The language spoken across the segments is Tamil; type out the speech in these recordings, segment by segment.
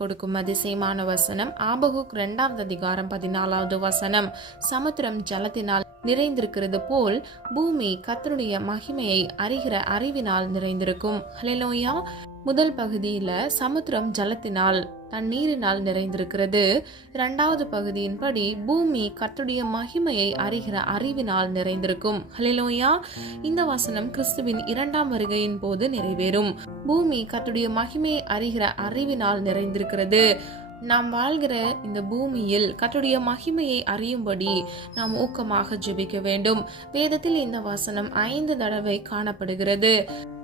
கொடுக்கும் அதிசயமான வசனம் ஆபகுக் 2வது அதிகாரம் 14வது வசனம். சமுத்திரம் ஜலத்தினால் நிறைந்திருக்கிறது போல் பூமி கர்த்தருடைய மகிமையை அறிகிற அறிவினால் நிறைந்திருக்கும். ஹல்லேலூயா. முதல் பகுதியில சமுத்திரம் ஜலத்தினால் தண்ணீரினால் நிறைந்திருக்கிறது. 2வது பகுதியின்படி பூமி கர்த்தருடைய மகிமையை அறிகிற அறிவினால் நிறைந்திருக்கும். ஹல்லேலூயா. இந்த வசனம் கிறிஸ்துவின் 2ஆம் வருகையின் போது நிறைவேறும். பூமி கர்த்தருடைய மகிமையை அறிகிற அறிவினால் நிறைந்திருக்கிறது. நாம் வாழ்கிற இந்த பூமியில் கர்த்தருடைய மகிமையை அறியும்படி நாம் ஊக்கமாக ஜெபிக்க வேண்டும். வேதத்தில் இந்த வசனம் 5 தடவை காணப்படுகிறது.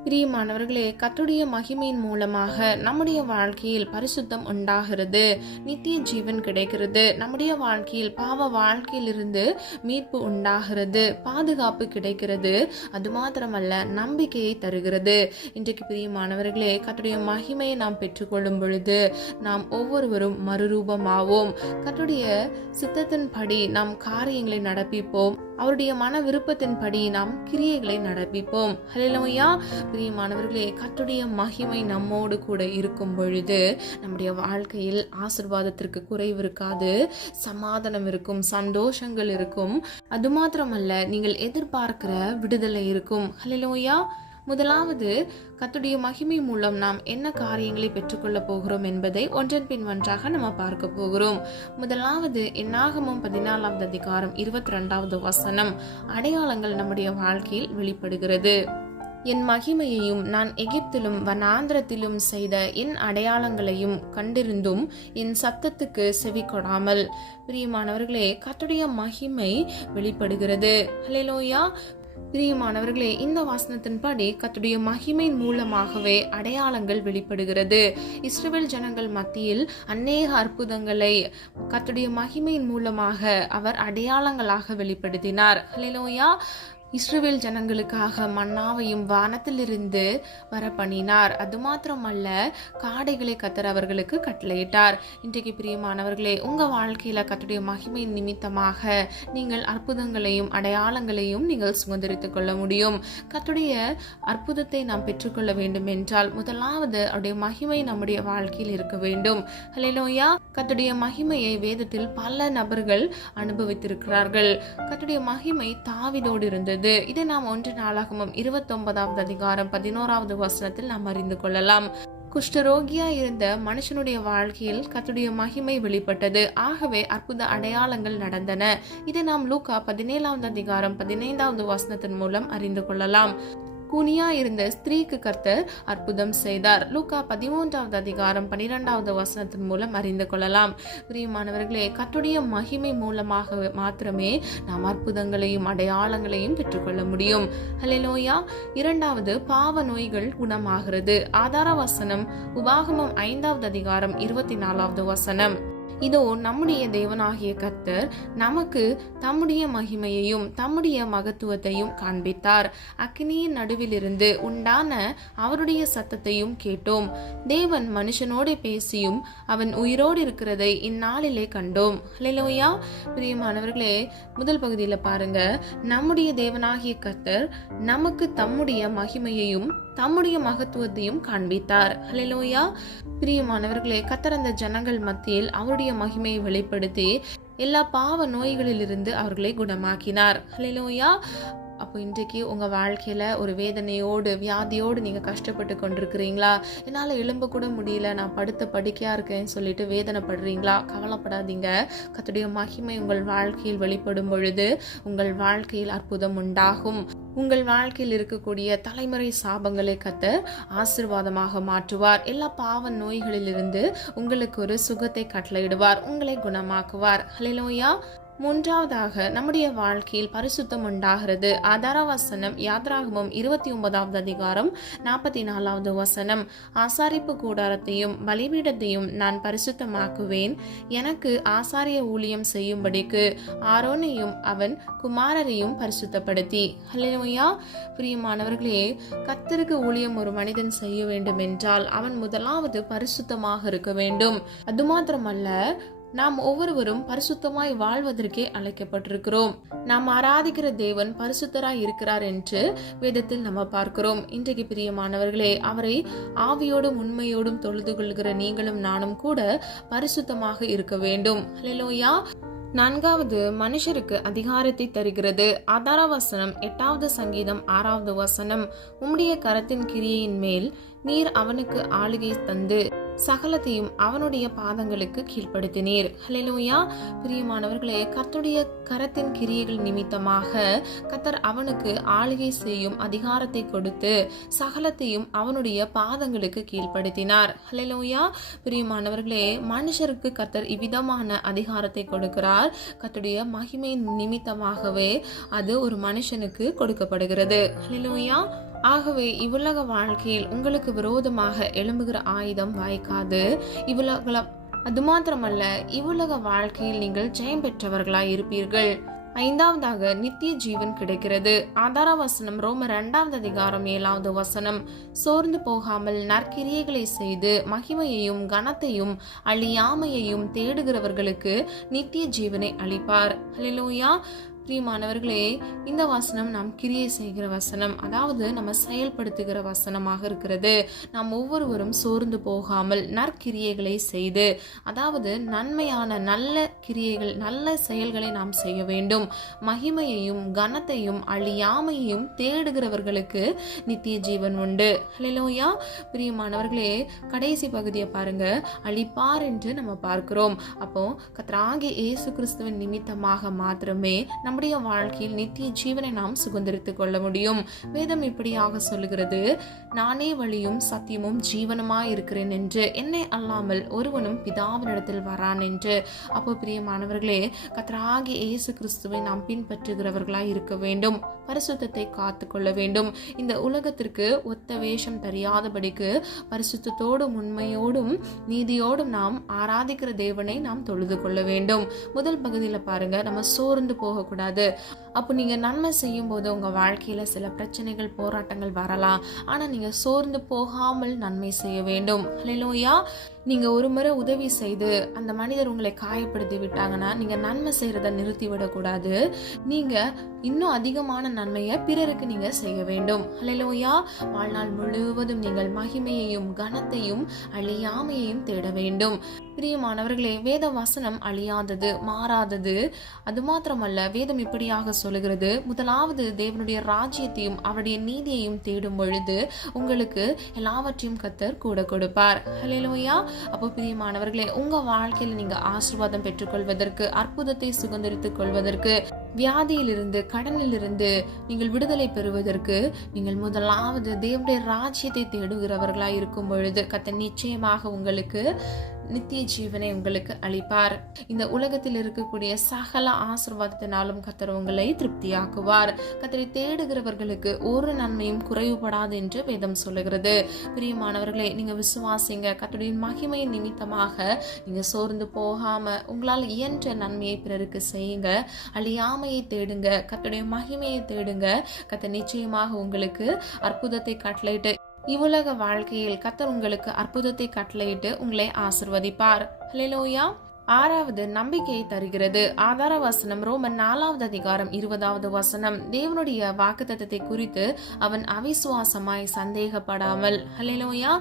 பிரியமானவர்களே, கர்த்தருடைய மகிமையின் மூலமாக நம்முடைய வாழ்க்கையில் பரிசுத்தம் உண்டாகிறது, நித்திய ஜீவன் கிடைக்கிறது. நம்முடைய வாழ்க்கையில் பாவ வாழ்க்கையிலிருந்து மீட்பு உண்டாகிறது, பாதுகாப்பு கிடைக்கிறது. அது மாத்திரமல்ல, நம்பிக்கையை தருகிறது. இன்றைக்கு பிரியமானவர்களே, கர்த்தருடைய மகிமையை நாம் பெற்றுக்கொள்ளும் பொழுது நாம் ஒவ்வொருவரும் மறுரூபமாவோம். கர்த்தருடைய சித்தத்தின்படி நாம் காரியங்களை நடப்பிப்போம். அவருடைய மன விருப்பத்தின்படி நாம் கிரியைகளை நடப்பிப்போம். ஹல்லேலூயா. பிரியமானவர்களே, கர்த்தருடைய மகிமை நம்மோடு கூட இருக்கும் பொழுது நம்முடைய வாழ்க்கையில் ஆசீர்வாதத்திற்கு குறைவு இருக்காது, சமாதானம் இருக்கும், சந்தோஷங்கள் இருக்கும். அது மாத்திரமல்ல, நீங்கள் எதிர்பார்க்கிற விடுதலை இருக்கும். ஹல்லேலூயா. முதலாவது, கர்த்தருடைய மகிமை மூலம் நாம் என்ன காரியங்களை பெற்றுக்கொள்ள போகிறோம் என்பதை ஒன்றன் பின் ஒன்றாக நம்ம பார்க்க போகிறோம். முதலாவது, என்னாகமம் 14வது அதிகாரம் 22வது வசனம். அடையாளங்கள் நம்முடைய வாழ்க்கையில் வெளிப்படுகிறது. என் மகிமையையும் நான் எகிப்திலும் வனாந்திரத்திலும் செய்த என் அடையாளங்களையும் கண்டிருந்தும் என் சத்தத்துக்கு செவி கொடாமல். பிரியமானவர்களே, கர்த்தருடைய மகிமை வெளிப்படுகிறது. ஹல்லேலூயா. பிரியமானவர்களே, இந்த வசனத்தின்படி கர்த்தருடைய மகிமை மூலமாகவே அடையாளங்கள் வெளிப்படுகிறது. இஸ்ரவேல் ஜனங்கள் மத்தியில் அநேக அற்புதங்களை கர்த்தருடைய மகிமையின் மூலமாக அவர் அடையாளங்களாக வெளிப்படுத்தினார். ஹல்லேலூயா. இஸ்ரவேல் ஜனங்களுக்காக மன்னாவையும் வானத்திலிருந்து வர பண்ணினார். அது மாத்திரமல்ல, காடைகளை கர்த்தர் அவர்களுக்கு கட்டளையிட்டார். இன்றைக்கு பிரியமானவர்களே, உங்க வாழ்க்கையில கர்த்தருடைய மகிமையின் நிமித்தமாக நீங்கள் அற்புதங்களையும் அடையாளங்களையும் நீங்கள் சுதந்திரித்துக் கொள்ள முடியும். கர்த்தருடைய அற்புதத்தை நாம் பெற்றுக்கொள்ள வேண்டும் என்றால் முதலாவது அவருடைய மகிமை நம்முடைய வாழ்க்கையில் இருக்க வேண்டும். ஹல்லேலூயா. கர்த்தருடைய மகிமையை வேதத்தில் பல நபர்கள் அனுபவித்திருக்கிறார்கள். கர்த்தருடைய மகிமை தாவீதோடு இருந்தது. இதை நாம் 1 நாளாகமம் 29வது அதிகாரம் 11வது வசனத்தில் நாம் அறிந்து கொள்ளலாம். குஷ்டரோகியா இருந்த மனுஷனுடைய வாழ்க்கையில் கர்த்தருடைய மகிமை வெளிப்பட்டது. ஆகவே அற்புத அடையாளங்கள் நடந்தன. இதை நாம் லூக்கா 17வது அதிகாரம் 15வது வசனத்தின் மூலம் அறிந்து கொள்ளலாம். கூனியா இருந்த ஸ்திரீக்கு கர்த்தர் அற்புதம் செய்தார். லூக்கா 13வது அதிகாரம் 12வது வசனத்தின் மூலம் அறிந்து கொள்ளலாம். பிரியமானவர்களே, கர்த்தருடைய மகிமை மூலமாக மாத்திரமே நாம் அற்புதங்களையும் அடையாளங்களையும் பெற்றுக்கொள்ள முடியும். ஹல்லேலூயா. 2வது, பாவ நோய்கள் குணமாகிறது. ஆதார வசனம் உபாகமம் 5வது அதிகாரம் 24வது வசனம். இதோ நம்முடைய தேவனாகிய கர்த்தர் நமக்கு தம்முடைய மகிமையையும் தம்முடைய மகத்துவத்தையும் காண்பித்தார். அக்கினியின் நடுவிலிருந்து உண்டான அவருடைய சத்தத்தையும் கேட்டோம். தேவன் மனுஷனோடு பேசியும் அவன் உயிரோடு இருக்கிறதை இந்நாளிலே கண்டோம். ஹல்லேலூயா. பிரியமானவர்களே, முதல் பகுதியில பாருங்க, நம்முடைய தேவனாகிய கர்த்தர் நமக்கு தம்முடைய மகிமையையும் தம்முடைய மகத்துவத்தையும் காண்பித்தார். ஹல்லேலூயா. பிரியமானவர்களே, கர்த்தர் அந்த ஜனங்கள் மத்தியில் அவருடைய மகிமையை வெளிப்படுத்தி எல்லா பாவ நோய்களிலிருந்து அவர்களை குணமாக்கினார். ஹல்லேலூயா. அப்போ இன்றைக்கு உங்கள் வாழ்க்கையில் ஒரு வேதனையோடு வியாதியோடு நீங்கள் கஷ்டப்பட்டு கொண்டிருக்கிறீங்களா? என்னால் எழும்ப கூட முடியல, நான் படுத்த படுக்கையாக இருக்கேன்னு சொல்லிட்டு வேதனைப்படுறீங்களா? கவலைப்படாதீங்க. கர்த்தருடைய மகிமை உங்கள் வாழ்க்கையில் வெளிப்படும் பொழுது உங்கள் வாழ்க்கையில் அற்புதம் உண்டாகும். உங்கள் வாழ்க்கையில் இருக்கக்கூடிய தலைமுறை சாபங்களை கர்த்தர் ஆசீர்வாதமாக மாற்றுவார். எல்லா பாவ நோய்களிலிருந்து உங்களுக்கு ஒரு சுகத்தை கட்டளையிடுவார், உங்களை குணமாக்குவார். ஹல்லேலூயா. 3வதாக, நம்முடைய வாழ்க்கையில் பரிசுத்தம் உண்டாகிறது. ஆதார வசனம் யாத்ராகமம் 29வது அதிகாரம் 44வது வசனம். ஆசாரிப்பு கூடாரத்தையும் பலிபீடத்தையும் நான் பரிசுத்தமாக்குவேன். எனக்கு ஆசாரிய ஊழியம் செய்யும்படிக்கு ஆரோனையும் அவன் குமாரரையும் பரிசுத்தப்படுத்தி. ஹல்லேலூயா. பிரியமானவர்களே, கர்த்தருக்கு ஊழியம் ஒரு மனிதன் செய்ய வேண்டும் என்றால் அவன் முதலாவது பரிசுத்தமாக இருக்க வேண்டும். அது மாத்திரமல்ல, நாம் ஒவ்வொருவரும் பரிசுத்தமாய் வாழ்வதற்கே அழைக்கப்பட்டிருக்கிறோம். நாம் ஆராதிக்கிற தேவன் பரிசுத்தராய் இருக்கிறார் என்று வேதத்தில் நம்ம பார்க்கிறோம். இன்றைக்கு பிரியமானவர்களே, அவரை ஆவியோடும் உண்மையோடும் தொழுது கொள்கிற நீங்களும் நானும் கூட பரிசுத்தமாக இருக்க வேண்டும். ஹல்லேலூயா. 4வது மனுஷருக்கு அதிகாரத்தை தருகிறது. ஆதாரவசனம் 8வது சங்கீதம் 6வது வசனம். உம்முடைய கரத்தின் கிரியையின் மேல் நீர் அவனுக்கு ஆளுகை தந்து சகலத்தையும் அவனுடைய பாதங்களுக்கு கீழ்ப்படுத்தினீர். ஹல்லேலூயா. பிரியமானவர்களே, கர்த்தருடைய கரத்தின் கிரியைகள் நிமித்தமாக கர்த்தர் அவனுக்கு ஆளுகை செய்யும் அதிகாரத்தை கொடுத்து சகலத்தையும் அவனுடைய பாதங்களுக்கு கீழ்ப்படுத்தினார். ஹல்லேலூயா. பிரியமானவர்களே, மனுஷருக்கு கர்த்தர் இவ்விதமான அதிகாரத்தை கொடுக்கிறார். கர்த்தருடைய மகிமை நிமித்தமாகவே அது ஒரு மனுஷனுக்கு கொடுக்கப்படுகிறது. ஹல்லேலூயா. ஆகவே இவ்வுலக வாழ்க்கையில் உங்களுக்கு விரோதமாக எழும்புகிற ஆயுதம் வாய்க்காது. அது மாத்திரமல்ல, இவ்வுலக வாழ்க்கையில் நீங்கள் ஜெயம் பெற்றவர்களாய் இருப்பீர்கள். 5வதாக நித்திய ஜீவன் கிடைக்கிறது. ஆதாரவசனம் ரோமர் 2வது அதிகாரம் 7வது வசனம். சோர்ந்து போகாமல் நற்கிரியைகளை செய்து மகிமையையும் கனத்தையும் அழியாமையையும் தேடுகிறவர்களுக்கு நித்திய ஜீவனை அளிப்பார். ஹல்லேலூயா. பிரியமானவர்களே, இந்த வசனம் நாம் கிரியை செய்கிற வசனம், அதாவது நம்ம செயல்படுத்துகிற வசனமாக இருக்கிறது. நாம் ஒவ்வொருவரும் சோர்ந்து போகாமல் நற்கிரியைகளை செய்து, அதாவது நன்மையான நல்ல கிரியைகள் நல்ல செயல்களை நாம் செய்ய வேண்டும். மகிமையையும் கனத்தையும் அழியாமையையும் தேடுகிறவர்களுக்கு நித்திய ஜீவன் உண்டு. ஹல்லேலூயா. பிரியமானவர்களே, கடைசி பகுதியை பாருங்க. அழிப்பார் என்று நம்ம பார்க்கிறோம். அப்போ கர்த்தராகிய இயேசு கிறிஸ்துவின் நிமித்தமாக மாத்திரமே நம்முடைய வாழ்க்கையில் நித்திய ஜீவனை நாம் சுதந்திரித்துக் கொள்ள முடியும். வேதம் இப்படியாக சொல்லுகிறது, நானே வழியும் சத்தியமும் ஜீவனுமாய் இருக்கிறேன் என்று, என்னை அல்லாமல் ஒருவனும் பிதாவினிடத்தில் வரான் என்று. அப்போ பிரியமானவர்களே, கர்த்தராகிய இயேசு கிறிஸ்துவை நாம் பின்பற்றுகிறவர்களாய் இருக்க வேண்டும். பரிசுத்தத்தை காத்து கொள்ள வேண்டும். இந்த உலகத்திற்கு ஒத்த வேஷம் தெரியாதபடிக்கு பரிசுத்தத்தோடும் உண்மையோடும் நீதியோடும் நாம் ஆராதிக்கிற தேவனை நாம் தொழுது கொள்ள வேண்டும். முதல் பகுதியில் பாருங்க, நம்ம சோர்ந்து போகக்கூடாது. அப்போ நீங்க நன்மை செய்யும் போது உங்க வாழ்க்கையில சில பிரச்சனைகள் போராட்டங்கள் வரலாம். ஆனா நீங்க சோர்ந்து போகாமல் நன்மை செய்ய வேண்டும். ஹல்லேலூயா. நீங்க ஒரு முறை உதவி செய்து அந்த மனிதர் உங்களை காயப்படுத்தி விட்டாங்கன்னா நீங்க நன்மை செய்யறத நிறுத்தி விடக்கூடாது. நீங்க இன்னும் அதிகமான நன்மையை பிறருக்கு நீங்க செய்ய வேண்டும். ஹல்லேலூயா. வாழ்நாள் முழுவதும் நீங்கள் மகிமையையும் கனத்தையும் அழியாமையையும் தேட வேண்டும். பிரியமானவர்களே, வேத வசனம் அழியாதது, மாறாதது. அது மாத்திரமல்ல, வேதம் இப்படியாக சொல்லுகிறது, முதலாவது தேவனுடைய ராஜ்யத்தையும் அவருடைய நீதியையும் தேடும் பொழுது உங்களுக்கு எல்லாவற்றையும் கர்த்தர் கூட கொடுப்பார். ஹல்லேலூயா. அப்போ பிரியமானவர்களே, உங்க வாழ்க்கையில் நீங்க ஆசீர்வாதம் பெற்றுக்கொள்வதற்கு, அற்புதத்தை சுதந்திரித்துக் கொள்வதற்கு, வியாதியிலிருந்து கடனிலிருந்து நீங்கள் விடுதலை பெறுவதற்கு நீங்கள் முதலாவது தேவனுடைய ராஜ்யத்தை தேடுகிறவர்களாய் இருக்கும் பொழுது கர்த்தர் நிச்சயமாக உங்களுக்கு நித்திய ஜீவனை உங்களுக்கு அளிப்பார். இந்த உலகத்தில் இருக்கக்கூடிய சகல ஆசீர்வாதத்தினாலும் கர்த்தர் உங்களை திருப்தியாக்குவார். கர்த்தரை தேடுகிறவர்களுக்கு ஒரு நன்மையும் குறைவுபடாது என்று வேதம் சொல்லுகிறது. பிரியமானவர்களே, நீங்க விசுவாசிங்க. கர்த்தருடைய மகிமையின் நிமித்தமாக நீங்க சோர்ந்து போகாம உங்களால் இயன்ற நன்மையை பிறருக்கு செய்யுங்க. அழியாமையை தேடுங்க, கர்த்தருடைய மகிமையை தேடுங்க. கர்த்தர் நிச்சயமாக உங்களுக்கு அற்புதத்தை கட்டளையிட்டு இவ்வுலக வாழ்க்கையில் கர்த்தர் உங்களுக்கு அற்புதத்தை கட்டளையிட்டு உங்களை ஆசிர்வதிப்பார். ஹல்லேலூயா. 6வது நம்பிக்கையை தருகிறது. ஆதார வசனம் ரோமர் 4வது அதிகாரம் 20வது வசனம். தேவனுடைய வாக்குத்தத்தத்தை குறித்து அவன் அவிசுவாசமாய் சந்தேகப்படாமல். ஹல்லேலூயா.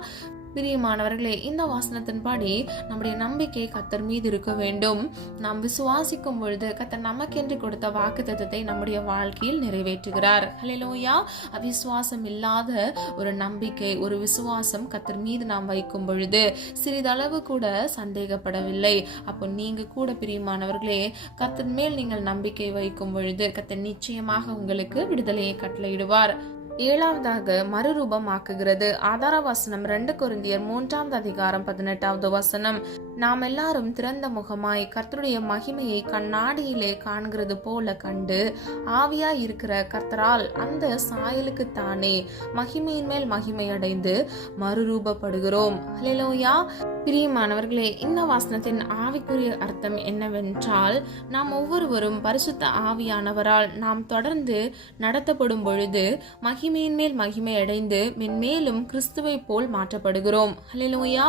பிரியமானவர்களே, இந்த வசனத்தின்படி நம்முடைய நம்பிக்கை கர்த்தர் மீது இருக்க வேண்டும். நாம் விசுவாசிக்கும் பொழுது கர்த்தர் நமக்கென்று கொடுத்த வாக்குத்தத்தத்தை நம்முடைய வாழ்க்கையில் நிறைவேற்றுகிறார். ஹல்லேலூயா. அவிசுவாசம் இல்லாத ஒரு நம்பிக்கை, ஒரு விசுவாசம் கர்த்தர் மீது நாம் வைக்கும் பொழுது சிறிதளவு கூட சந்தேகப்படவில்லை. அப்போ நீங்க கூட பிரியமானவர்களே, கர்த்தர் மேல் நீங்கள் நம்பிக்கை வைக்கும் பொழுது கர்த்தர் நிச்சயமாக உங்களுக்கு விடுதலையை கட்டளையிடுவார். 7வதாக மறுரூபமாக்குகிறது. ஆதார வசனம் 2 கொரிந்தியர் 3வது அதிகாரம் 18வது வசனம். நாம் எல்லாரும் திறந்த முகமாய் கர்த்தருடைய மகிமையை கண்ணாடியிலே காண்கிறது போல கண்டு ஆவியாய் இருக்கிற கர்த்தரால் அந்த சாயலுக்கு தானே மகிமையின் மேல் மகிமை அடைந்து மறுரூபப்படுகிறோம். ஹல்லேலூயா. பிரியமானவர்களே, இந்த வசனத்தின் ஆவிக்குரிய அர்த்தம் என்னவென்றால், நாம் ஒவ்வொருவரும் பரிசுத்த ஆவியானவரால் நாம் தொடர்ந்து நடத்தப்படும் பொழுது மகிமையின் மேல் மகிமை அடைந்து மென்மேலும் கிறிஸ்துவை போல் மாற்றப்படுகிறோம். ஹல்லேலூயா.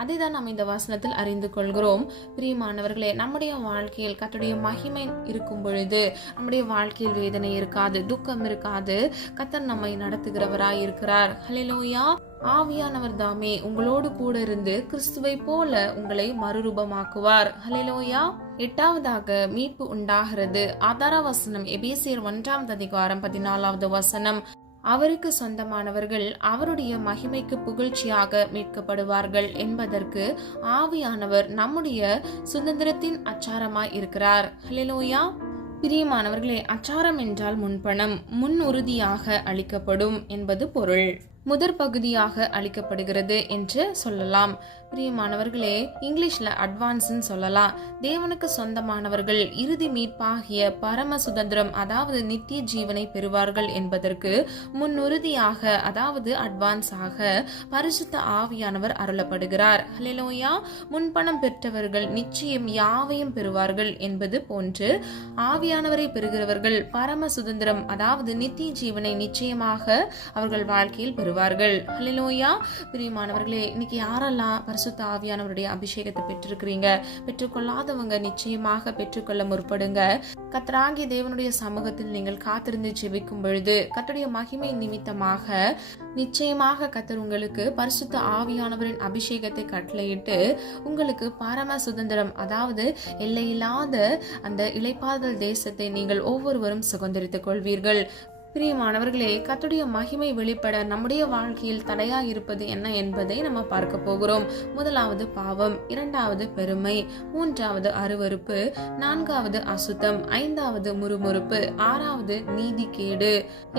அதை தான் நாம் இந்த வசனத்தில் அறிந்து கொள்கிறோம். பிரியமானவர்களே, நம்முடைய வாழ்க்கையில் கர்த்தருடைய மகிமை இருக்கும் பொழுது நம்முடைய வாழ்க்கையில் வேதனை இருக்காது, துக்கம் இருக்காது. கர்த்தர் நம்மை நடத்துகிறவராய் இருக்கிறார். ஹல்லேலூயா. ஆவியானவர் தாமே உங்களோடு கூட இருந்து கிறிஸ்துவை போல உங்களை மறுரூபமாக்குவார். ஹல்லேலூயா. 8வதாக மீட்பு உண்டாகிறது. ஆதார வசனம் எபேசியர் 1:14 அவருக்கு சொந்தமானவர்கள் அவருடைய மகிமைக்கு புகழ்ச்சியாக மீட்கப்படுவார்கள் என்பதற்கு ஆவியானவர் நம்முடைய சுதந்திரத்தின் அச்சாரமாய் இருக்கிறார். ஹல்லேலூயா. பிரியமானவர்களே, அச்சாரம் என்றால் முன்பணம், முன் உறுதியாக அளிக்கப்படும் என்பது பொருள். முதற் பகுதியாக அளிக்கப்படுகிறது என்று சொல்லலாம். பிரியமானவர்களே, இங்கிலீஷ்ல அட்வான்ஸ்ன்னு சொல்லலாம். தேவனுக்கு சொந்தமானவர்கள் இறுதி மீட்பாகிய பரம சுதந்திரம், அதாவது நித்திய ஜீவனை பெறுவார்கள் என்பதற்கு முன்னுறுதியாக, அதாவது அட்வான்ஸாக பரிசுத்த ஆவியானவர் அருளப்படுகிறார். ஹல்லேலூயா. முன்பணம் பெற்றவர்கள் நிச்சயம் யாவையும் பெறுவார்கள் என்பது போன்று ஆவியானவரை பெறுகிறவர்கள் பரம சுதந்திரம், அதாவது நித்திய ஜீவனை நிச்சயமாக அவர்கள் வாழ்க்கையில் பெறுவார்கள். ஹல்லேலூயா. பிரியமானவர்களே, இன்னைக்கு யாரெல்லாம் பரிசுத்த ஆவியானவருடைய அபிஷேகத்தை பெற்றிருக்கிறீங்க, பெற்றுக்கொள்ளாதவங்க நிச்சயமாக பெற்றுக்கொள்ள முற்படுங்க. கர்த்தராகிய தேவனுடைய சமூகத்தில் நீங்கள் காத்திருந்து ஜெபிக்கும் பொழுது கர்த்தருடைய மகிமை நிமித்தமாக நிச்சயமாக கர்த்தர் உங்களுக்கு பரிசுத்த ஆவியானவரின் அபிஷேகத்தை கட்டளையிட்டு உங்களுக்கு பரம சுதந்திரம், அதாவது எல்லையில்லாத அந்த இளைப்பாறுதல் தேசத்தை நீங்கள் ஒவ்வொருவரும் சுதந்திரித்துக் கொள்வீர்கள். பிரியமானவர்களே, கர்த்தருடைய மகிமை வெளிப்பட நம்முடைய வாழ்க்கையில் தடையா இருப்பது என்ன என்பதை நம்ம பார்க்க போகிறோம். முதலாவது பாவம், 2வது பெருமை, 3வது அருவருப்பு, 4வது அசுத்தம், 5வது முறுமுறுப்பு, 6வது நீதிகேடு,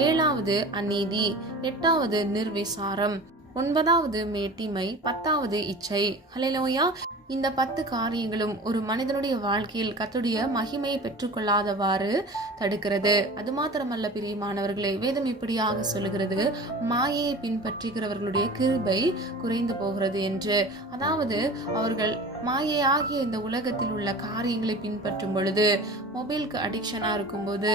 7வது அநீதி, 8வது நிர்விசாரம், 9வது மேட்டிமை, 10வது இச்சை. ஹல்லேலூயா. இந்த 10 காரியங்களும் ஒரு மனிதனுடைய வாழ்க்கையில் கர்த்தருடைய மகிமையை பெற்றுக்கொள்ளாதவாறு தடுக்கிறது. அது மாத்திரமல்ல பிரியமானவர்களே, வேதம் இப்படியாக சொல்லுகிறது, மாயையை பின்பற்றுகிறவர்களுடைய கிருபை குறைந்து போகிறது என்று. அதாவது அவர்கள் மாயையாகிய இந்த உலகத்தில் உள்ள காரியங்களை பின்பற்றும் பொழுது, மொபைலுக்கு அடிக்ஷனா இருக்கும்போது,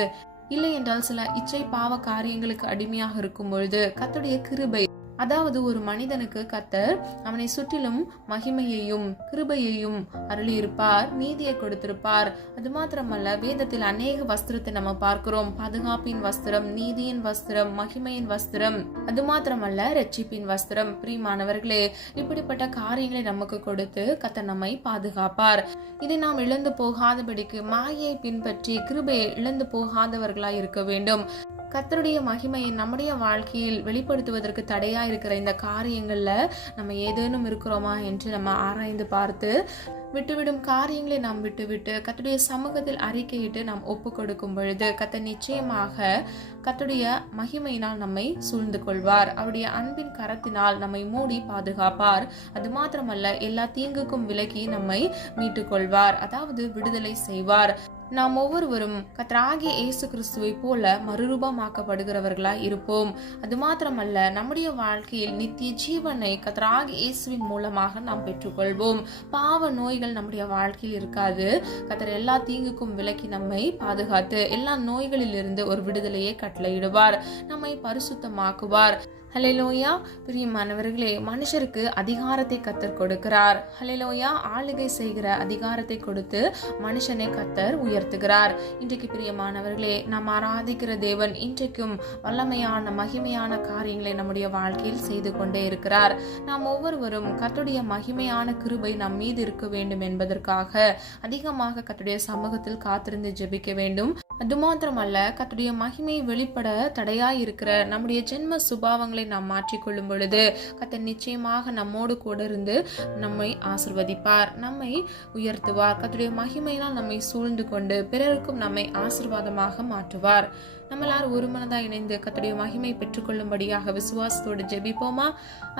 இல்லை என்றால் சில இச்சை பாவ காரியங்களுக்கு அடிமையாக இருக்கும் பொழுது கர்த்தருடைய கிருபை, அதாவது ஒரு மனிதனுக்கு கர்த்தர் அவனை சுற்றிலும் மகிமையையும் கிருபையையும் அருளியிருப்பார், நீதியை கொடுத்திருப்பார். அது மாத்திரமல்ல, வேதத்தில் அநேக வஸ்திரத்தை நம்ம பார்க்கிறோம். பாதுகாப்பின் வஸ்திரம், நீதியின் வஸ்திரம், மகிமையின் வஸ்திரம், அது மாத்திரமல்ல இரட்சிப்பின் வஸ்திரம். பிரியமானவர்களே, இப்படிப்பட்ட காரியங்களை நமக்கு கொடுத்து கர்த்தர் நம்மை பாதுகாப்பார். இதை நாம் இழந்து போகாதபடிக்கு மாயை பின்பற்றி கிருபையை இழந்து போகாதவர்களாய் இருக்க வேண்டும். கர்த்தருடைய மகிமையை நம்முடைய வாழ்க்கையில் வெளிப்படுத்துவதற்கு தடையா இருக்கிற இந்த காரியங்கள்ல நம்ம ஏதேனும் இருக்கிறோமா என்று நம்ம ஆராய்ந்து பார்த்து விட்டுவிடும் காரியங்களை நாம் விட்டுவிட்டு கர்த்தருடைய சமூகத்தில் அறிக்கையிட்டு நாம் ஒப்பு கொடுக்கும் பொழுது கர்த்தர் நிச்சயமாக கர்த்தருடைய மகிமையினால் நம்மை சூழ்ந்து கொள்வார். அவருடைய அன்பின் கரத்தினால் நம்மை மூடி பாதுகாப்பார். அது மாத்திரமல்ல, எல்லா தீங்குக்கும் விலக்கி நம்மை மீட்டுக் கொள்வார், அதாவது விடுதலை செய்வார். நாம் ஒவ்வொருவரும் கர்த்தராகிய இயேசு கிறிஸ்துவை போல மறுரூபமாக்கப்படுகிறவர்களாய் இருப்போம். அது மாத்திரமல்ல, நம்முடைய வாழ்க்கையில் நித்திய ஜீவனை கர்த்தராகிய இயேசுவின் மூலமாக நாம் பெற்றுக்கொள்வோம். பாவ நோய்கள் நம்முடைய வாழ்க்கையில் இருக்காது. கர்த்தர் எல்லா தீங்குக்கும் விலக்கி நம்மை பாதுகாத்து எல்லா நோய்களிலிருந்து ஒரு விடுதலையை கட்டளையிடுவார், நம்மை பரிசுத்தமாக்குவார். ஹல்லேலூயா. பிரியமானவர்களே, மனுஷருக்கு அதிகாரத்தை கர்த்தர் கொடுக்கிறார். ஹல்லேலூயா. ஆளுகை செய்கிற அதிகாரத்தை கொடுத்து மனுஷனை கர்த்தர் உயர்த்துகிறார். இன்றைக்கு பிரியமானவர்களே, நாம் ஆராதிக்கிற தேவன் இன்றைக்கும் வல்லமையான மகிமையான காரியங்களை நம்முடைய வாழ்க்கையில் செய்து கொண்டே இருக்கிறார். நாம் ஒவ்வொருவரும் கர்த்தருடைய மகிமையான கிருபை நம் மீது இருக்க வேண்டும் என்பதற்காக அதிகமாக கர்த்தருடைய சமூகத்தில் காத்திருந்து ஜெபிக்க வேண்டும். அது மாத்திரமல்ல, கர்த்தருடைய மகிமை வெளிப்பட தடையாய் இருக்கிற நம்முடைய ஜென்ம சுபாவங்களை நாம் மாற்றிக்கொள்ளும் பொழுது கர்த்தர் நிச்சயமாக நம்மோடு கூட இருந்து நம்மை ஆசீர்வதிப்பார், நம்மை உயர்த்துவார். கர்த்தருடைய மகிமையினால் நம்மை சூழ்ந்து கொண்டு பிறருக்கும் நம்மை ஆசீர்வாதமாக மாற்றுவார். நம்ம எல்லாரும் ஒரு மனதா இணைந்து கர்த்தருடைய மகிமை பெற்றுக்கொள்ளும்படியாக விசுவாசத்தோடு ஜெபிப்போமா?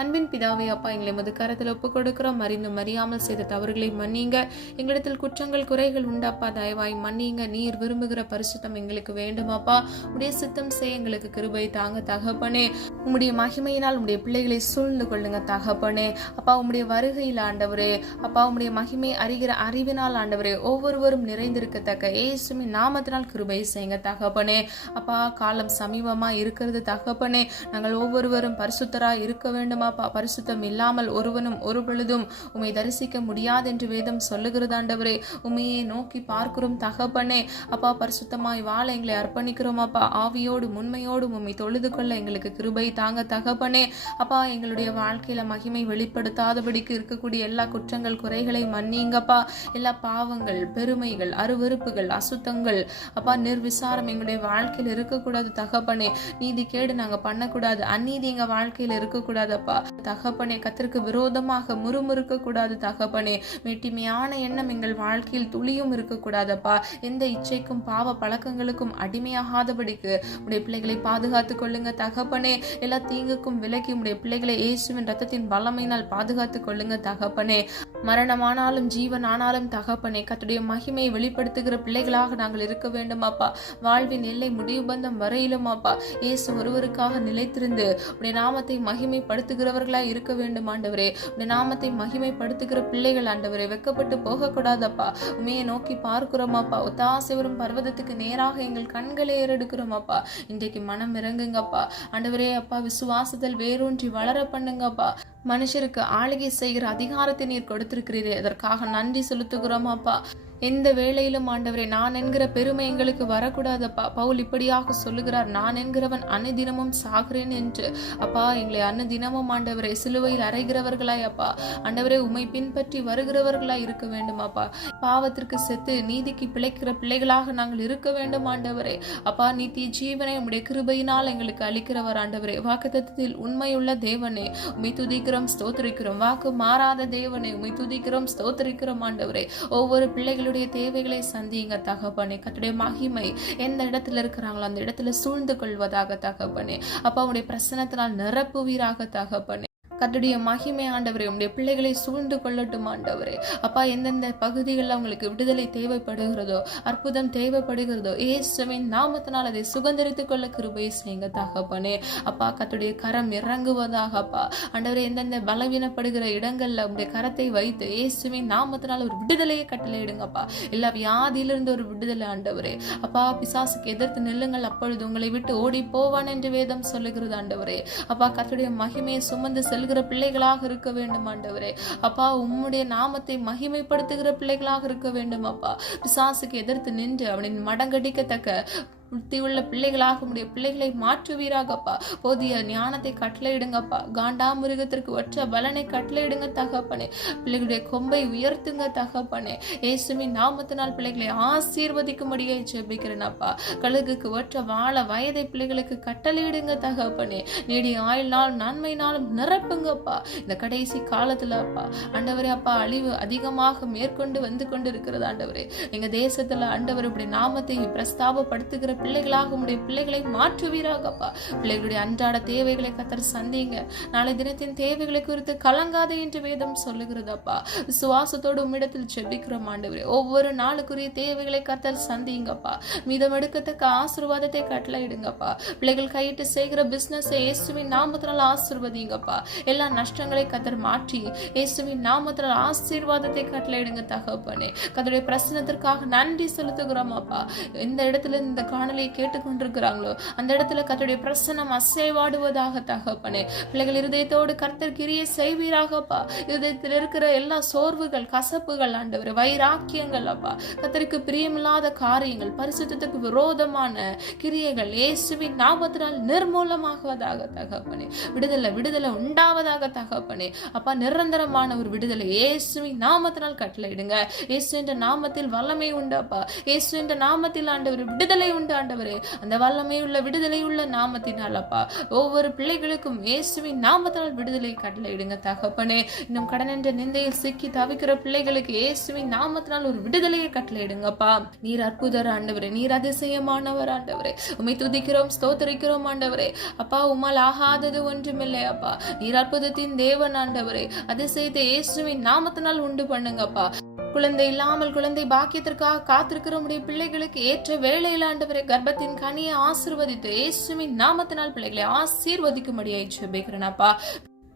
அன்பின் பிதாவே, அப்பா, எங்களை உமது கரத்தில் ஒப்புக் கொடுக்கிறோம். அறிந்தும் அறியாமல் செய்த தவறுகளை மன்னிங்க. எங்களிடத்தில் குற்றங்கள் குறைகள் உண்டப்பா, தயவாய் மன்னிங்க. நீர் விரும்புகிற பரிசுத்தம் எங்களுக்கு வேண்டுமாப்பா. உடைய சித்தம் செய்ய எங்களுக்கு கிருபை தாங்க தகப்பனே. உம்முடைய மகிமையினால் உம்முடைய பிள்ளைகளை சூழ்ந்து கொள்ளுங்க தகப்பனே. அப்பா, உம்முடைய வருகையில் ஆண்டவரே, அப்பா, உம்முடைய மகிமை அறிகிற அறிவினால் ஆண்டவரே ஒவ்வொருவரும் நிறைந்திருக்கத்தக்க இயேசுவின் நாமத்தினால் கிருபை செய்யுங்க தகப்பனே. அப்பா காலம் சமீபமா இருக்கிறது தகப்பனே. நாங்கள் ஒவ்வொருவரும் பரிசுத்தரா இருக்க வேண்டுமாப்பா. பரிசுத்தம் இல்லாமல் ஒருவனும் ஒரு பொழுதும் உம்மை தரிசிக்க முடியாது என்று வேதம் சொல்லுகிறது ஆண்டவரே. உம்மையே நோக்கி பார்க்கிறோம் தகப்பனே. அப்பா பரிசுத்தமாய் வாழ எங்களை அர்ப்பணிக்கிறோம் அப்பா. ஆவியோடும் உண்மையோடும் உம்மை தொழுது கொள்ள எங்களுக்கு கிருபை தாங்க தகப்பனே. அப்பா எங்களுடைய வாழ்க்கையில மகிமை வெளிப்படுத்தாதபடிக்கு இருக்கக்கூடிய எல்லா குற்றங்கள் குறைகளை மன்னிங்கப்பா. எல்லா பாவங்கள் பெருமைகள் அருவருப்புகள் அசுத்தங்கள் அப்பா நிர்விசாரம் எங்களுடைய வாழ்க்கையில் இருக்கக்கூடாது தகப்பனே. நீதி கேடு நாங்க பண்ணக்கூடாது. அநீதி எங்க வாழ்க்கையில இருக்கக்கூடாதப்பா தகப்பனே. கர்த்தருக்கு விரோதமாக முறுமுறுக்க கூடாது தகப்பனே. மெட்டிமையான எண்ணம் எங்கள் வாழ்க்கையில் துளியும் இருக்கக்கூடாதப்பா. எந்த இச்சைக்கும் பாவ பழக்கங்களுக்கும் அடிமையாகாதபடிக்கு உடைய பிள்ளைகளை பாதுகாத்துக் கொள்ளுங்க தகப்பனே. எல்லா தீங்குக்கும் விலக்கி உடைய பிள்ளைகளை இயேசுவின் ரத்தத்தின் வல்லமையினால் பாதுகாத்துக் கொள்ளுங்க தகப்பனே. மரணமானாலும் ஜீவன் ஆனாலும் தகப்பனே கர்த்தருடைய மகிமையை வெளிப்படுத்துகிற பிள்ளைகளாக நாங்கள் இருக்க வேண்டும் அப்பா. வாழ்வின் எல்லை முடிவு பந்தம் வரையிலும் அப்பா இயேசு ஒருவருக்காக நிலைத்திருந்து உடைய நாமத்தை மகிமைப்படுத்துகிறவர்களாய் இருக்க வேண்டும் ஆண்டவரே. உடைய நாமத்தை மகிமைப்படுத்துகிற பிள்ளைகள் ஆண்டவரே வெக்கப்பட்டு போகக்கூடாதப்பா. உண்மையை நோக்கி பார்க்கிறோம் அப்பா. ஒத்தாசை வரும் பர்வதத்துக்கு நேராக எங்கள் கண்களை ஏறெடுக்கிறோம் அப்பா. இன்றைக்கு மனம் இறங்குங்கப்பா ஆண்டவரே. அப்பா விசுவாசத்தில் வேரூன்றி வளர பண்ணுங்கப்பா. மனுஷருக்கு ஆளுகை செய்கிற அதிகாரத்தை நீர் கொடுத்திருக்கிறீரே அதற்காக நன்றி செலுத்துகிறோம் அப்பா. எந்த வேளையிலும் ஆண்டவரே நான் என்கிற பெருமை எங்களுக்கு வரக்கூடாதப்பா. பவுல் இப்படியாக சொல்லுகிறார், நான் என்கிறவன் அனுதினமும் சாகிறேன் என்று. அப்பா எங்களை அனுதினமும் ஆண்டவரே சிலுவையில் அறைகிறவர்களாய் அப்பா ஆண்டவரே உம்மை பின்பற்றி வருகிறவர்களாய் இருக்க வேண்டும் அப்பா. பாவத்திற்கு செத்து நீதிக்கு பிழைக்கிற பிள்ளைகளாக நாங்கள் இருக்க வேண்டும் ஆண்டவரே. அப்பா நித்திய ஜீவனை உம்முடைய கிருபையினால் எங்களுக்கு அளிக்கிறவர் ஆண்டவரே. வாக்குத்தத்தத்தில் உண்மையுள்ள தேவனே உம்மை துதிக்கிறோம் ஸ்தோத்திரிக்கிறோம். வாக்கு மாறாத தேவனே உம்மை துதிக்கிறோம் ஸ்தோத்திரிக்கிறோம் ஆண்டவரே. ஒவ்வொரு பிள்ளைகளுடைய தேவைகளை சந்திங்க தகப்பனே. கர்த்தருடைய மகிமை எந்த இடத்துல இருக்கிறாங்களோ அந்த இடத்துல சூழ்ந்து கொள்வதாக தகப்பனே. அப்பா உடைய பிரசன்னத்தினால் நிரப்புவீராக தகப்பனே. கர்த்தருடைய மகிமை ஆண்டவரே உடைய பிள்ளைகளை சூழ்ந்து கொள்ளட்டும் ஆண்டவரே. அப்பா எந்தெந்த பகுதிகளில் அவங்களுக்கு விடுதலை தேவைப்படுகிறதோ அற்புதம் தேவைப்படுகிறதோ இயேசுவின் நாமத்தினால் அதை சுதந்திரித்துக் கொள்ள கிருபை செய்யுங்க தகப்பனே. அப்பா கர்த்தருடைய கரம் இறங்குவதாக அப்பா ஆண்டவரே. எந்தெந்த பலவீனப்படுகிற இடங்கள்ல உடைய கரத்தை வைத்து இயேசுவின் நாமத்தினால் ஒரு விடுதலையை கட்டளையிடுங்கப்பா. எல்லா வியாதியிலிருந்து ஒரு விடுதலை ஆண்டவரே. அப்பா பிசாசுக்கு எதிர்த்து நில்லுங்கள் அப்பொழுது உங்களை விட்டு ஓடி போவான் என்று வேதம் சொல்லுகிறது ஆண்டவரே. அப்பா கர்த்தருடைய மகிமையை சுமந்து செல்கிற பிள்ளைகளாக இருக்க வேண்டும் ஆண்டவரே. அப்பா உம்முடைய நாமத்தை மகிமைப்படுத்துகிற பிள்ளைகளாக இருக்க வேண்டும் அப்பா. பிசாசுக்கு எதிர்த்து நின்று அவனின் மடங்கடிக்கத்தக்க புத்தியுள்ள பிள்ளைகளாக உடைய பிள்ளைகளை மாற்றுவீராகப்பா. போதிய ஞானத்தை கட்டளையிடுங்கப்பா. காண்டாமிருகத்திற்கு ஒற்ற பலனை கட்டளையிடுங்க தகப்பனே. பிள்ளைகளுடைய கொம்பை உயர்த்துங்க தகப்பனே. இயேசுவின் நாமத்தினால் பிள்ளைகளை ஆசீர்வதிக்கும்படியே ஜெபிக்கிறேனப்பா. கழுகுக்கு ஒற்ற வாழ வயதை பிள்ளைகளுக்கு கட்டளையிடுங்க தகப்பனே. நீடிய ஆயுள்னால் நன்மையினாலும் நிரப்புங்கப்பா. இந்த கடைசி காலத்துல அப்பா ஆண்டவரே அப்பா அழிவு அதிகமாக மேற்கொண்டு வந்து கொண்டு இருக்கிறது ஆண்டவரே. எங்க தேசத்துல ஆண்டவர் இப்படி நாமத்தை பிரஸ்தாபப்படுத்துகிற பிள்ளைகளாக உடைய பிள்ளைகளை மாற்றுவீராகப்பா. பிள்ளைகளுடைய அன்றாட தேவைகளை கர்த்தர் சந்திங்க. நாளை தினத்தின் தேவைகளை குறித்து கலங்காதே என்று வேதம் சொல்லுகிறதப்பா. விசுவாசத்தோடு உம்மிடத்தில் ஜெபிக்கிறோம் ஆண்டவரே. ஒவ்வொரு நாளுக்குரிய தேவைகளை கர்த்தர் சந்திங்கப்பா. மீதம் எடுக்கத்தக்க ஆசீர்வாதத்தை கட்டளையிடுங்கப்பா. பிள்ளைகள் கையிட்டு செய்கிற பிசினஸ் இயேசுவின் நாமத்தினால் ஆசீர்வதிங்கப்பா. எல்லா நஷ்டங்களை கர்த்தர் மாற்றி இயேசுவின் நாமத்தினால் ஆசீர்வாதத்தை கட்டளையிடுங்க தகப்பனே. கர்த்தருடைய பிரசன்னத்திற்காக நன்றி செலுத்துகிறோம் அப்பா. எந்த இடத்துல இந்த காணொலியை கேட்டுக்கொண்டிருக்கிறாங்களோ அந்த இடத்துல கர்த்தருடைய பிரசன்னம் அசைவாடுவதாக தகப்பனே. பிள்ளைகள் இருதயத்தோடு கர்த்தர் கிரியை செய்வீராகப்பா. இருதயத்தில் இருக்கிற எல்லா சோர்வுகள் கசப்புகள் ஆண்டவர் வைராக்கியங்கள் அப்பா கர்த்தருக்கு பிரியமில்லாத காரியங்கள் பரிசுத்தத்துக்கு விரோதமான கிரியைகள் இயேசுவின் நாமத்தினால் நிர்மூலமாகுவதாக தகப்பனே. விடுதலை விடுதலை உண்டாவதாக தகப்பனே. அப்பா நிரந்தரமான ஒரு விடுதலை இயேசுவின் நாமத்தினால் கட்டளையிடுங்க. இயேசு என்ற நாமத்தில் வல்லமை உண்டு அப்பா. இயேசு என்ற நாமத்தில் ஆண்டவர் விடுதலை உண்டு ஆண்டவரே. அந்த வல்லமை உள்ள விடுதலை உள்ள நாமத்தினால் அப்பா ஒவ்வொரு பிள்ளைகளுக்கும் இயேசுவின் நாமத்தினால் விடுதலை கட்டளையிடுங்க தகப்பனே. இன்னும் கடன் என்ற நிந்தையில் சிக்கி தவிக்கிற பிள்ளைகளுக்கு இயேசுவின் நாமத்தினால் ஒரு விடுதலையை கட்டளையிடுங்கப்பா. நீர் அற்புதர் ஆண்டவரே. நீர் அதிசயமானவர் ஆண்டவரே. உம்மை துதிக்கிறோம் ஸ்தோத்திரிக்கிறோம் ஆண்டவரே. அப்பா உம்மால் ஆகாதது ஒன்றுமில்லை அப்பா. நீர் அற்புதத்தின் தேவன் ஆண்டவரே. அதிசயத்தை இயேசுவின் நாமத்தினால் உண்டு பண்ணுங்கப்பா. குழந்தை இல்லாமல் குழந்தை பாக்கியத்திற்காக காத்திருக்கிற உடைய பிள்ளைகளுக்கு ஏற்ற வேளையில் ஆண்டவரே கர்ப்பத்தின் கனியை ஆசீர்வதித்து இயேசுவின் நாமத்தினால் பிள்ளைகளை ஆசீர்வதிக்கும்படியாய் ஜெபிக்கிறேன் அப்பா.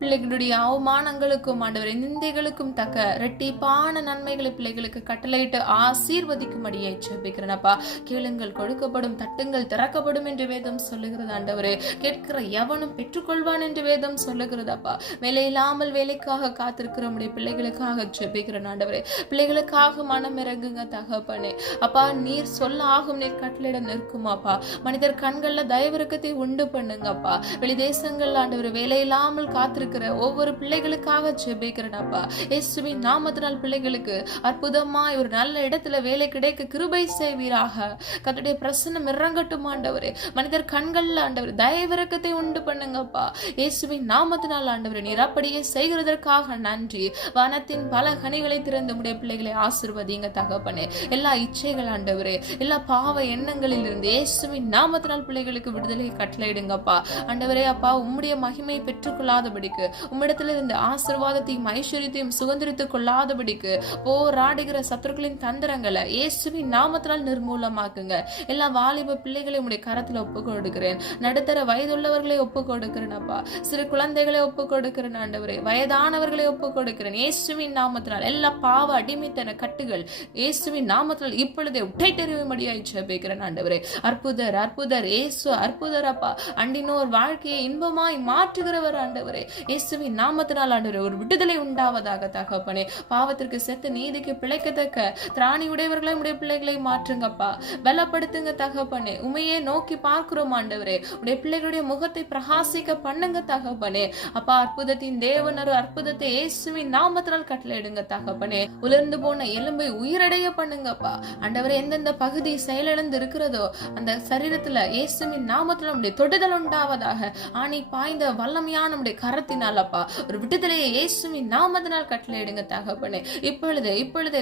பிள்ளைகளுடைய அவமானங்களுக்கும் ஆண்டவரே நிந்தைகளுக்கும் தக்க இரட்டிப்பான நன்மைகளை பிள்ளைகளுக்கு கட்டளையிட்டு ஆசீர்வதிக்கும்படியே ஜெபிக்கிறேனப்பா. கேளுங்கள் கொடுக்கப்படும், தட்டுங்கள் திறக்கப்படும் என்று வேதம் சொல்லுகிறது ஆண்டவரே. கேட்கிற எவனும் பெற்றுக்கொள்வான் என்று வேதம் சொல்லுகிறதப்பா. வேலை இல்லாமல் வேலைக்காக காத்திருக்கிற உடைய பிள்ளைகளுக்காக ஜெபிக்கிறேன் ஆண்டவரே. பிள்ளைகளுக்காக மனம் இறங்குங்க தகப்பனே. அப்பா நீர் சொல்ல ஆகும், நீர் கட்டளையிட நிற்குமாப்பா. மனிதர் கண்கள்ல தயவிறக்கத்தை உண்டு பண்ணுங்கப்பா. வெளி தேசங்கள் ஆண்டவரே வேலை இல்லாமல் காத்திருக்கிற ஒவ்வொரு பிள்ளைகளுக்காக ஜெபிக்கிறேனப்பா. இயேசுவின் நாமத்தினால் பிள்ளைகளுக்கு அற்புதமாய் ஒரு நல்ல இடத்துல வேலை கிடைக்க கிருபை செய்வீராக. கர்த்தருடைய பிரசன்னம் இறங்கட்டும் ஆண்டவரே. மனிதர் கண்கள்ல ஆண்டவரே தயவிறக்கத்தை உண்டு பண்ணுங்கப்பா. இயேசுவின் நாமத்தினால் ஆண்டவரே நீர் அப்படியே செய்கிறதற்காக நன்றி. வானத்தின் பல கனிகளை திறந்து உடைய பிள்ளைகளை ஆசீர்வதிங்க தகப்பனே. எல்லா இச்சைகள் ஆண்டவரே, எல்லா பாவ எண்ணங்களில் இருந்து இயேசுவின் நாமத்தினால் பிள்ளைகளுக்கு விடுதலை கட்டளையிடுங்கப்பா. ஆண்டவரே அப்பா உம்முடைய மகிமை பெற்றுக்கொள்ளாதபடிக்கு, உம்மிடத்திலிருந்து ஆசீர்வாதத்தையும் ஐஸ்வர்யத்தையும் சுதந்திரித்துக் கொள்ளாதபடிக்கு போராடுகிற சத்துருக்களின் தந்திரங்களை இயேசுவின் நாமத்தினால் நிர்மூலமாக்குங்க. எல்லா வாலிப பிள்ளைகளை உடைய கரத்துல ஒப்பு கொடுக்கிறேன். நடுத்தர வயதுள்ளவர்களை ஒப்பு கொடுக்கிறேன் அப்பா. சிறு குழந்தைகளை ஒப்பு கொடுக்கிறேன் ஆண்டவரே. வயதானவர்களை ஒப்பு கொடுக்கிறேன் இயேசுவின் நாமத்தினால். எல்லா பாவ அடிமைத்தன கட்டுகள் இயேசுவின் நாமத்தினால் இப்பொழுதே உட்டை தெரியும்படியாய் ஜெபிக்கிறேன் ஆண்டவரே. அற்புதர் அற்புதர் இயேசு அற்புதர் அப்பா. அண்டினோர் வாழ்க்கையை இன்பமாய் மாற்றுகிறவர் ஆண்டவரே. இயேசுவின் நாமத்தினால் ஆண்டவரே ஒரு விடுதலை உண்டாவதாக தகப்பனே. பாவத்திற்கு செத்து நீதிக்கு பிழைக்கத்தக்க திராணி உடையவர்களை உடைய பிள்ளைகளை மாற்றுங்கப்பா. பலப்படுத்துங்க தகப்பனே. உமையே நோக்கி பார்க்கிறோம் ஆண்டவரே. உடைய பிள்ளைகளுடைய முகத்தை பிரகாசிக்க பண்ணுங்க தகப்பனே. அப்பா அற்புதத்தின் தேவனர் அற்புதத்தை இயேசுவின் நாமத்தினால் கட்டளையிடுங்க தகப்பனே. உலர்ந்து போன எலும்பை உயிரடைய பண்ணுங்கப்பா. ஆண்டவரே எந்தெந்த பகுதி செயலிழந்து இருக்கிறதோ அந்த சரீரத்துல இயேசுவின் நாமத்தினால் உடைய தொடுதல் உண்டாவதாக. ஆணி பாய்ந்த வல்லமையான உடைய கரத்தினால் அப்பா ஒரு விடுதலையை இயேசுவின் நாமத்தினால் கட்டளையிடுங்க தகப்பனே. இப்பொழுது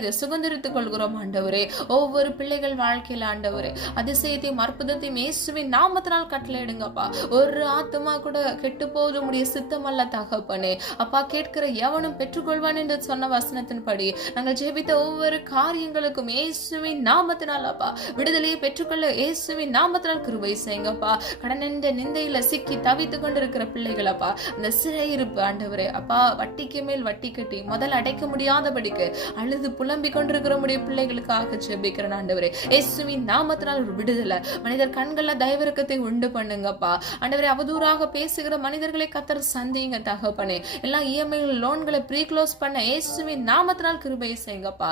இதை சுதந்திரித்துக் கொள்கிறோம் ஆண்டவரே. ஒவ்வொரு பிள்ளைகள் வாழ்க்கையில் ஆண்டவரே அதிசயத்தையும் அற்புதத்தையும் இயேசுவின் நாமத்தினால் கட்டளையிடுங்கப்பா. ஒரு ஆத்துமா கூட கெட்டு போவது உடைய சித்தம் அல்ல தகப்பனே. அப்பா கேட்கிற எவனும் பெற்றுக்கொள்வான் என்று சொன்ன வசனத்தின்படி நாங்கள் ஜெபித்த ஒவ்வொரு காரியங்களுக்கும் இயேசுவின் நாமத்தினால் அப்பா விடுதலையை பெற்றுக்கொள்ள இயேசுவின் நாமத்தினால் கிருபை செய்யுங்கப்பா. கடன் என்ற நிந்தையில சிக்கி தவித்துக் கொண்டிருக்கிற பிள்ளைகள் அப்பா அந்த சிறையிருப்பு ஆண்டவரே அப்பா வட்டிக்கு மேல் வட்டி கட்டி முதல் அடைக்க முடியாதபடிக்கு அழுது புலம்பிக் கொண்டிருக்கிற முடிய பிள்ளைகளுக்காக ஜெபிக்கிறேன் ஆண்டவரே. இயேசுவின் நாமத்தினால் ஒரு விடுதலை. மனிதர் கண்கள்ல தயவிறக்கத்தை உண்டு பண்ணுங்கப்பா. ஆண்டவரே அவதூறாக பேசுகிற மனிதர்களை கத்தர் சந்திங்க தகப்பனே. எல்லா இஎம்ஐ லோன்களை ப்ரீ க்ளோஸ் பண்ண இயேசுவின் நாமத்தினால் கிருபை செய்யுங்கப்பா.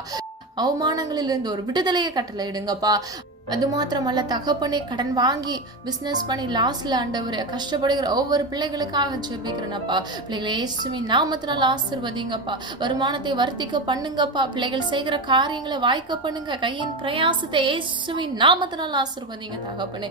அவமானங்களில் இருந்து ஒரு விடுதலையை கட்டளையிடுங்கப்பா. அது மாத்திரமல்ல தகப்பனே கடன் வாங்கி பிசினஸ் பண்ணி லாஸ்ட்ல ஆண்டவரே கஷ்டப்படுகிற ஒவ்வொரு பிள்ளைகளுக்காக ஜெபிக்கிறேனப்பா. பிள்ளைகளை இயேசுவின் நாமத்தினால் ஆசீர்வதிங்கப்பா. வருமானத்தை வர்த்திக்க பண்ணுங்கப்பா. பிள்ளைகள் செய்கிற காரியங்களை வாய்க்க பண்ணுங்க. கையின் பிரயாசத்தை இயேசுவின் நாமத்தினால் ஆசீர்வதிங்க தகப்பனே.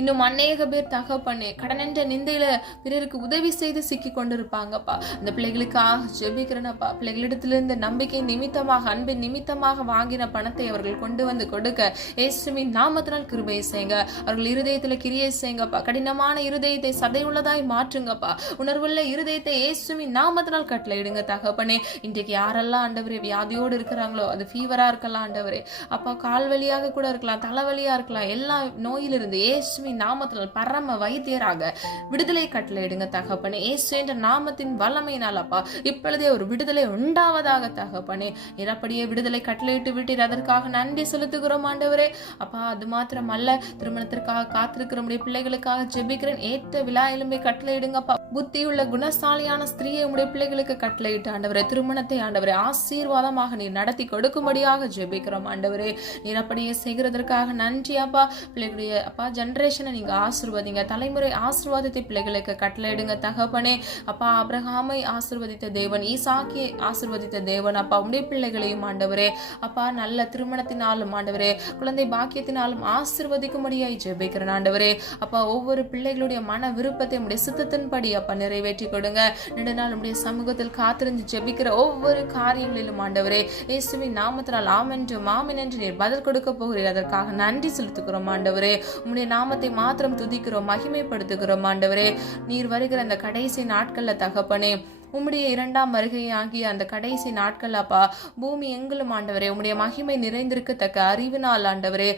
இன்னும் அநேக பேர் தகப்பனே கடன் என்ற நிந்தையில பிறருக்கு உதவி செய்து சிக்கி கொண்டிருப்பாங்கப்பா. அந்த பிள்ளைகளுக்காக ஜெபிக்கிறேனப்பா. பிள்ளைகளிடத்திலிருந்து நம்பிக்கை நிமித்தமாக அன்பின் நிமித்தமாக வாங்கின பணத்தை அவர்கள் கொண்டு வந்து கொடுக்க இயேசுவின் நாமத்தினால் கிருபை செய்யுங்க. அவர்கள் இருதயத்துல கிரியை செய்யுங்கப்பா. கடினமான இருதயத்தை சதையுள்ளதாய் மாற்றுங்கப்பா. உணர்வுள்ள இருதயத்தை இயேசுவின் நாமத்தினால் கட்டளையிடுங்க தகப்பனே. இன்றைக்கு யாரெல்லாம் ஆண்டவரே வியாதியோடு இருக்கிறாங்களோ அது ஃபீவரா இருக்கலாம் ஆண்டவரே அப்பா, கால் வலியாக கூட இருக்கலாம், தலைவலியா இருக்கலாம், எல்லா நோயிலிருந்து இயேசு நாமத்தினால் பரம வைத்தியராக விடுதலை கட்டளையிடுங்க தகப்பனே. இயேசு என்ற நாமத்தின் வல்லமையினால் அப்பா இப்பொழுதே ஒரு விடுதலை உண்டாவதாக தகப்பனே. அப்படியே விடுதலை கட்டளையிட்டு விட்டீர், அதற்காக நன்றி செலுத்துகிறோம் ஆண்டவரே. அப்பா அது மாத்திரம் அல்ல, திருமணத்திற்காக காத்திருக்கிற முடிய பிள்ளைகளுக்காக ஜெபிக்கிறேன். ஏற்ற விழா எலும்பை கட்டளையிடுங்கப்பா. புத்தியுள்ள குணசாலியான ஸ்திரீயை உடைய பிள்ளைகளுக்கு கட்டளையிட்டு ஆண்டவரே திருமணத்தை ஆண்டவரே ஆசீர்வாதமாக நீர் நடத்தி கொடுக்கும்படியாக ஜெபிக்கிறோம் ஆண்டவரே. நீர் அப்படியே செய்கிறதற்காக நன்றி அப்பா. பிள்ளைகளுடைய அப்பா ஜெனரேஷனை நீங்க ஆசீர்வதிங்க. தலைமுறை ஆசீர்வாதத்தை பிள்ளைகளுக்கு கட்டளையிடுங்க தகப்பனே. அப்பா ஆபிரகாமை ஆசீர்வதித்த தேவன், ஈசாக்கியை ஆசீர்வதித்த தேவன் அப்பா உடைய பிள்ளைகளையும் ஆண்டவரே அப்பா நல்ல திருமணத்தினாலும் ஆண்டவரே குழந்தை பாக்கியத்தினாலும் ஆசீர்வதிக்கும்படியாய் ஜெபிக்கிறேன் ஆண்டவரே. அப்பா ஒவ்வொரு பிள்ளைகளுடைய மன விருப்பத்தை உடைய சித்தத்தின்படி அப்பா நிறைவேற்றி கொடுங்க. நெடுநாள் உடைய சமூகத்தில் காத்திருந்து ஜெபிக்கிற ஒவ்வொரு காரியங்களிலும் ஆண்டவரே இயேசுவின் நாமத்தினால் ஆமென்றும் ஆமென் என்று நீர் பதில் கொடுக்க போகிறீர். அதற்காக நன்றி செலுத்துகிறோம் ஆண்டவரே. உம்முடைய நாமத்தை மாத்திரம் துதிக்கிறோம், மகிமைப்படுத்துகிறோம் ஆண்டவரே. நீர் வருகிற அந்த கடைசி நாட்கள்ல தகப்பனே உம்முடைய இரண்டாம் வருகை ஆகிய அந்த கடைசி நாட்கள் அப்பா பூமி எங்களும் ஆண்டவரே உம்முடைய மகிமை நிறைந்திருக்கத்தக்க அறிவினால் ஆண்டவரே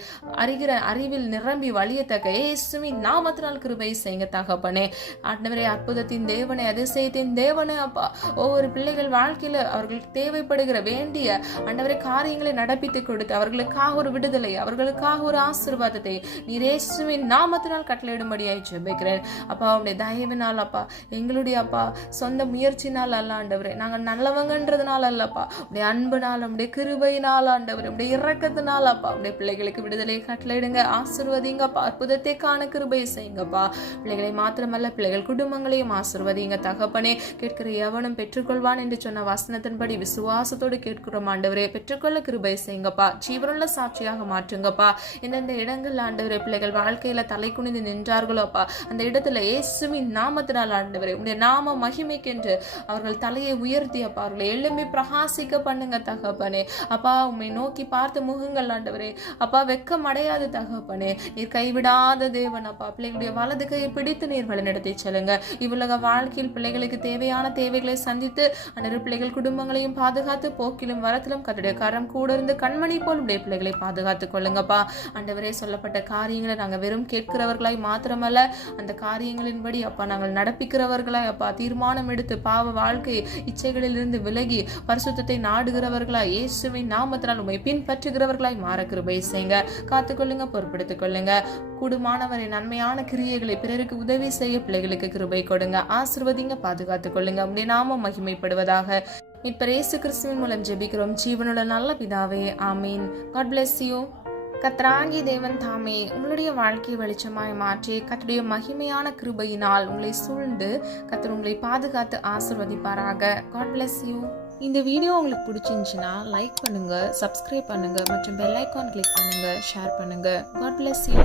அறிவில் நிரம்பி வழியத்தக்க இயேசுவின் நாமத்தினால் கிருபை செய்யுங்க தகப்பனே. ஆண்டவரே அற்புதத்தின் தேவனே, அதிசயத்தின் தேவனே அப்பா, ஒவ்வொரு பிள்ளைகள் வாழ்க்கையில அவர்களுக்கு தேவைப்படுகிற வேண்டிய ஆண்டவரே காரியங்களை நடப்பித்து கொடுத்து அவர்களுக்காக ஒரு விடுதலை, அவர்களுக்காக ஒரு ஆசீர்வாதத்தை நீர் இயேசுவின் நாமத்தினால் கட்டளையிடும்படியாய் ஜெபிக்கிறேன் அப்பா. உடைய தயவினால் அப்பா, எங்களுடைய அப்பா சொந்த முயற்சினால் அல்ல ஆண்டவரே, நாங்கள் நல்லவங்கன்றதுனால அல்லப்பா, உடைய அன்புனால் உடைய கிருபையினால் ஆண்டவரே, உடைய இரக்கத்தினால் அப்பா உடைய பிள்ளைகளுக்கு விடுதலை கட்டளையிடுங்க, ஆசீர்வதிங்கப்பா, அற்புதத்தை காண கிருபை செய்யுங்கப்பா. பிள்ளைகளை மாத்திரமல்ல பிள்ளைகள் குடும்பங்களையும் ஆசீர்வதிங்க தகப்பனே. கேட்கிற எவனும் பெற்றுக்கொள்வான் என்று சொன்ன வசனத்தின்படி விசுவாசத்தோடு கேட்கிறோம் ஆண்டவரே, பெற்றுக்கொள்ள கிருபை செய்யுங்கப்பா, ஜீவனுள்ள சாட்சியாக மாற்றுங்கப்பா. எந்தெந்த இடங்கள் ஆண்டவரே பிள்ளைகள் வாழ்க்கையில தலை குனிந்து நின்றார்களோப்பா, அந்த இடத்துல இயேசுவின் நாமத்தினால் ஆண்டவரே உடைய நாம மகிமைக்கென்று அவர்கள் தலையை உயர்த்தி அப்பா அவர்களை எழும்பி பிரகாசிக்க பண்ணுங்க தகப்பனே. அப்பா உம்மை நோக்கி பார்த்த முகங்கள் ஆண்டவரே அப்பா வெக்கம் அடையாத தகப்பனே, நீர் கைவிடாத தேவன் அப்பா. பிள்ளைகளுடைய வலது கையை பிடித்து நீர் வழிநடத்தி செல்லுங்க. இவ்வுலக வாழ்க்கையில் பிள்ளைகளுக்கு தேவையான தேவைகளை சந்தித்து அன்றைய பிள்ளைகள் குடும்பங்களையும் பாதுகாத்து போக்கிலும் வரத்திலும் கர்த்தருடைய கரம் கூட இருந்து கண்மணி போல் உடைய பிள்ளைகளை பாதுகாத்துக் கொள்ளுங்கப்பா. ஆண்டவரே சொல்லப்பட்ட காரியங்களை நாங்கள் வெறும் கேட்கிறவர்களாய் மாத்திரமல்ல, அந்த காரியங்களின்படி அப்பா நாங்கள் நடப்பிக்கிறவர்களாய் அப்பா தீர்மானம் எடுத்து பாவ வாழ்க்கை இச்சைகளிலிருந்து விலகி பரிசுத்தத்தை நாடுகிறவர்களாய் இயேசுவின் நாமத்தினால் உம்மை பின்பற்றுகிறவர்களாய் மாற கிருபை செய்யுங்க. காத்துக்கொள்ளுங்க, பொறுப்படுத்திக் கொள்ளுங்க. கூடுமானவரை நன்மையான கிரியைகளை பிறருக்கு உதவி செய்ய பிள்ளைகளுக்கு கிருபை கொடுங்க, ஆசீர்வதிங்க, பாதுகாத்துக் கொள்ளுங்க. உம்முடைய நாமம் மகிமைப்படுவதாக. இப்ப இயேசு கிறிஸ்துவின் மூலம் ஜெபிக்கிறோம் ஜீவனுள்ள நல்ல பிதாவே, ஆமீன். God bless you. கர்த்தராகிய தேவன் தாமே உங்களுடைய வாழ்க்கையை வெளிச்சமாய் மாற்றி கர்த்தருடைய மகிமையான கிருபையினால் உங்களை சூழ்ந்து கர்த்தர் உங்களை பாதுகாத்து ஆசீர்வதிப்பாராக. God bless you. இந்த வீடியோ உங்களுக்கு பிடிச்சிருந்துச்சுன்னா லைக் பண்ணுங்க, சப்ஸ்கிரைப் பண்ணுங்க மற்றும் பெல் ஐகான் கிளிக் பண்ணுங்க, ஷேர் பண்ணுங்க. God bless you.